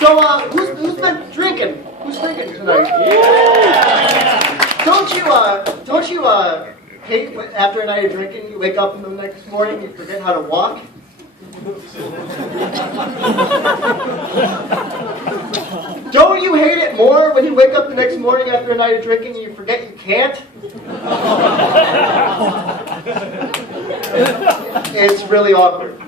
So, who's been drinking? Who's drinking tonight? Yeah. Don't you hate when, after a night of drinking, you wake up in the next morning, you forget how to walk? Don't you hate it more when you wake up the next morning after a night of drinking and you forget you can't? It's really awkward.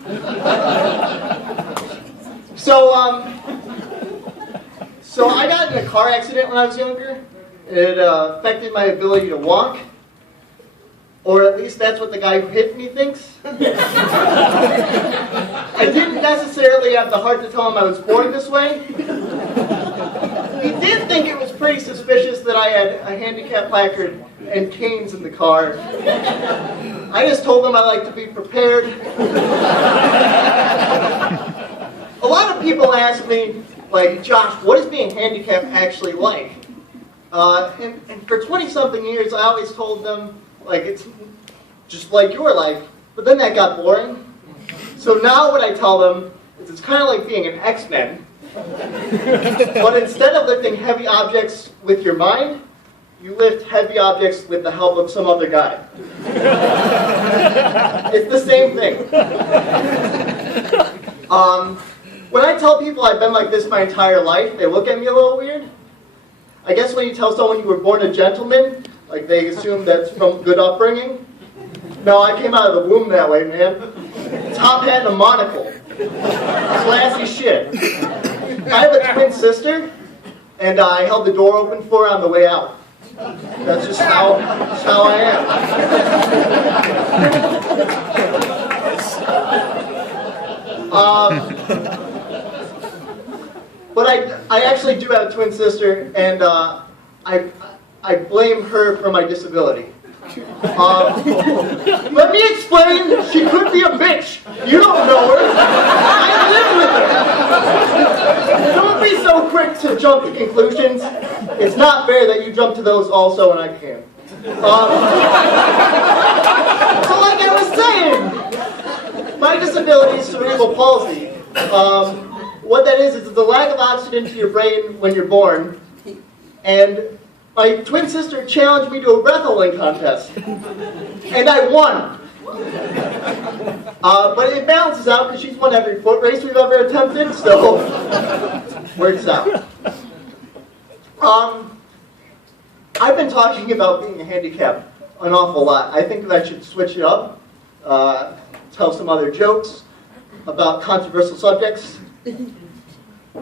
So I got in a car accident when I was younger. It affected my ability to walk. Or at least that's what the guy who hit me thinks. I didn't necessarily have the heart to tell him I was born this way. He did think it was pretty suspicious that I had a handicap placard and canes in the car. I just told him I like to be prepared. A lot of people ask me, like, Josh, what is being handicapped actually like? And for 20-something years, I always told them, like, it's just like your life, but then that got boring. So now what I tell them is it's kind of like being an X-Men, but instead of lifting heavy objects with your mind, you lift heavy objects with the help of some other guy. It's the same thing. When I tell people I've been like this my entire life, they look at me a little weird. I guess when you tell someone you were born a gentleman, like they assume that's from good upbringing. No, I came out of the womb that way, man. Top hat and a monocle. Classy shit. I have a twin sister, and I held the door open for her on the way out. That's just how I am. But I actually do have a twin sister, and I blame her for my disability. Let me explain. She could be a bitch. You don't know her. I live with her. Don't be so quick to jump to conclusions. It's not fair that you jump to those also and I can't. So like I was saying, my disability is cerebral palsy. What that is the lack of oxygen to your brain when you're born. And my twin sister challenged me to a breath holding contest. And I won. But it balances out because she's won every foot race we've ever attempted, so works out. I've been talking about being handicapped an awful lot. I think that I should switch it up, tell some other jokes about controversial subjects.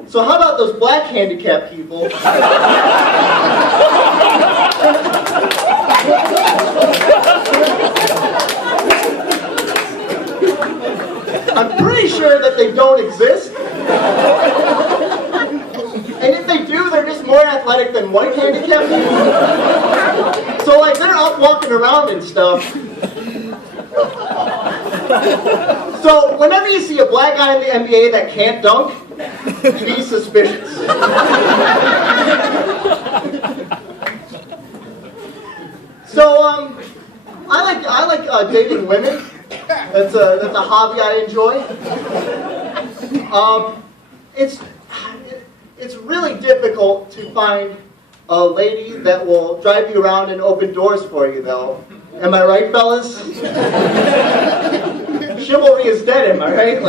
So how about those black handicapped people? I'm pretty sure that they don't exist. And if they do, they're just more athletic than white handicapped people. So like they're up walking around and stuff. So whenever you see a black guy in the NBA that can't dunk, be suspicious. So I like dating women. That's a hobby I enjoy. It's really difficult to find a lady that will drive you around and open doors for you, though. Am I right, fellas? Chivalry is dead, am I right?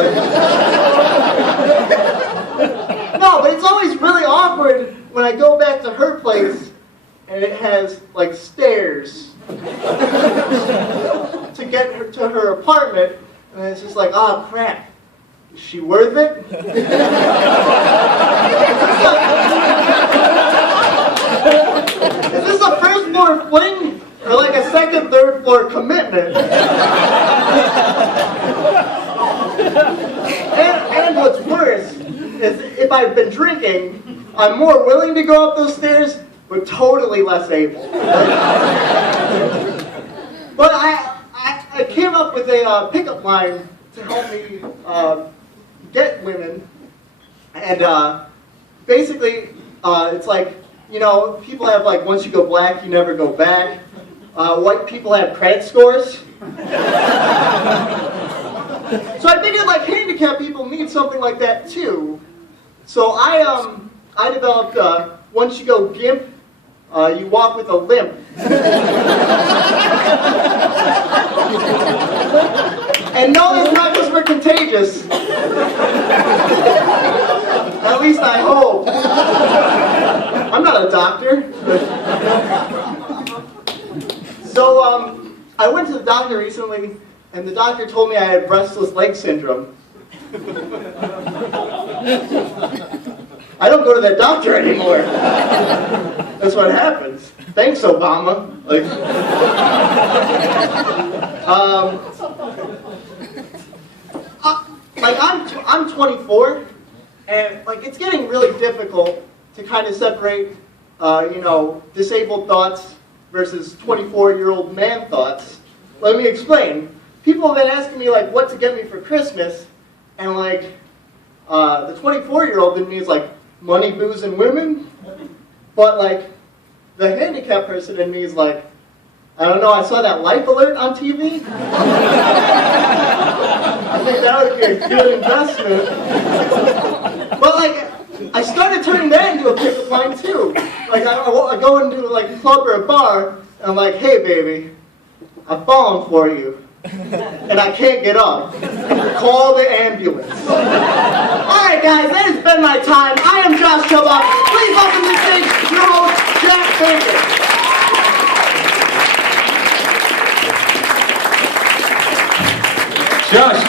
No, but it's always really awkward when I go back to her place and it has, like, stairs to get her to her apartment, and it's just like, oh, crap. Is she worth it? Is this a first floor fling? Or like a second, third floor commitment? And what's worse is if I've been drinking, I'm more willing to go up those stairs, but totally less able. But I came up with a pickup line to help me get women, and basically it's like, you know, people have like, once you go black, you never go back. White people have credit scores. So I figured like handicapped people need something like that too. So I developed, once you go GIMP, you walk with a limp. And no, it's not because we're contagious. At least I hope. I'm not a doctor. So I went to the doctor recently, and the doctor told me I had restless leg syndrome. I don't go to that doctor anymore. That's what happens. Thanks, Obama. I'm 24, and it's getting really difficult to kind of separate, disabled thoughts versus 24-year-old man thoughts. Let me explain. People have been asking me what to get me for Christmas, and the 24-year-old in me is money, booze, and women. But the handicapped person in me is I don't know, I saw that Life Alert on TV. I think that would be a good investment. But I started turning that into a pickup line too. I go into a club or a bar, and I'm like, hey baby, I've fallen for you. And I can't get up. Call the ambulance. Alright guys, that has been my time. I am Josh Kobach. Please welcome to the stage your host, Jack Baker. Josh.